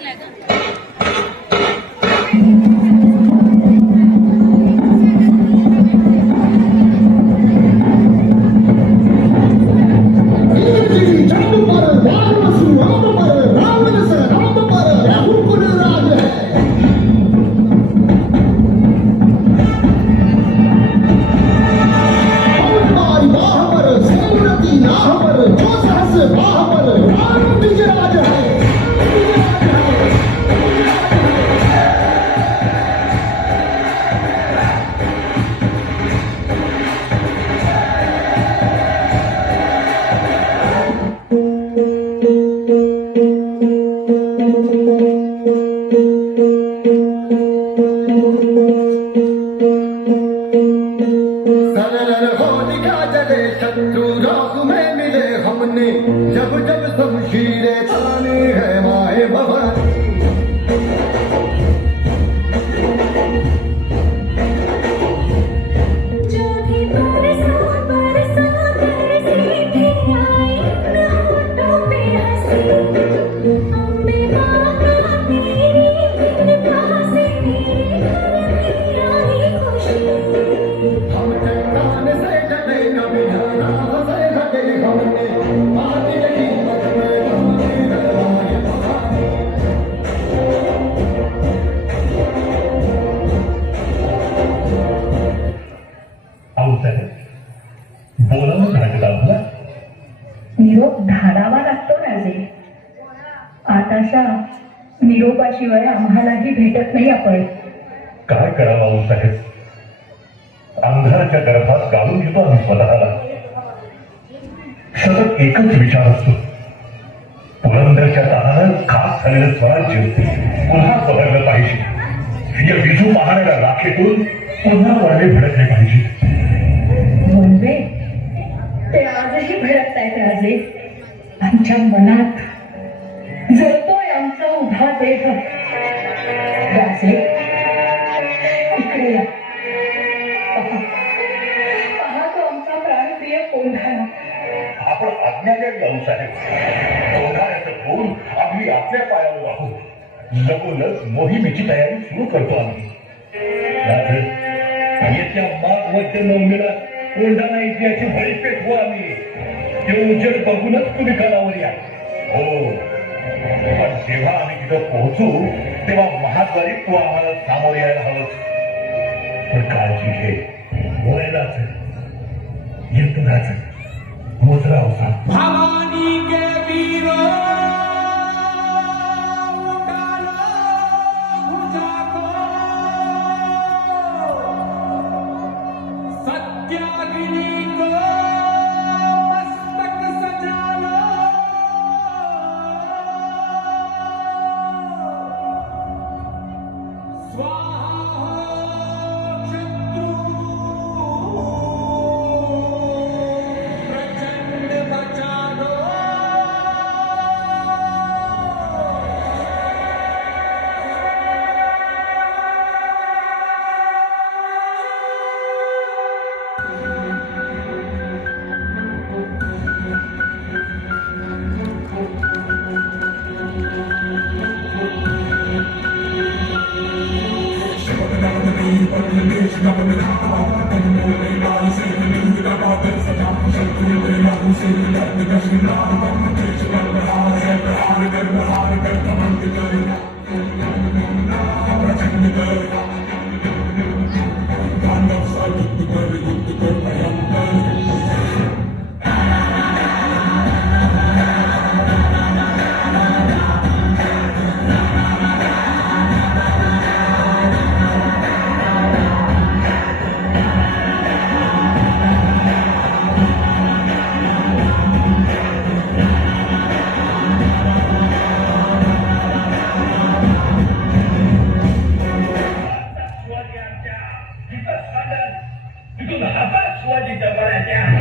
बसलाय का? शत्रु राग में मिले हमने जब जब शमशीरें चलानी है माए भवानी बोलावं लागत आपला निरोप धाडावा लागतो राजे. आताशा निरोपाशिवाय आम्हालाही भेटत नाही आपण. काय करावं साहेब, अंधाराच्या गर्भात गाळून घेतो आम्ही स्वतःला. सतत एकच विचार असतो, पुरंदरच्या तानानं खास झालेलं स्वराज्य पुन्हा सवरलं पाहिजे. या विजू पहाण्याला राखेतून पुन्हा वाढे भडकले पाहिजे. मुंबई ते आजही भडकतायत राजे. आमच्या मनात जळतोय आमचा उभा देह. राजे इकडे या. पहा तो आमचा प्राणप्रिय कोंढाणा. आपण आज्ञाकारी जाऊ साहेब. कोंढाण्याचं फूल आम्ही आपल्या पायावर आहोत. लगोलग मोहिमेची तयारी सुरू करतो आम्ही. येत्या माघ मध्य नवमीला कोंढाणा इतिहासी बळी पेटवू आम्ही. ते उजेड बघूनच तुम्ही कलावर या. हो, पण जेव्हा आम्ही तिथं पोहोचू तेव्हा महाद्वारी तू आम्हाला सामोर यायला हवं. पण काळजी घे, बोलायलाच येतो राज मोजरा होता. भवानी के वीरो सत्याग्नि को मस्तक सजा लो. स्वाहा शत्रु प्रचंड बचा लो. शिवाजीच्या बळाच्या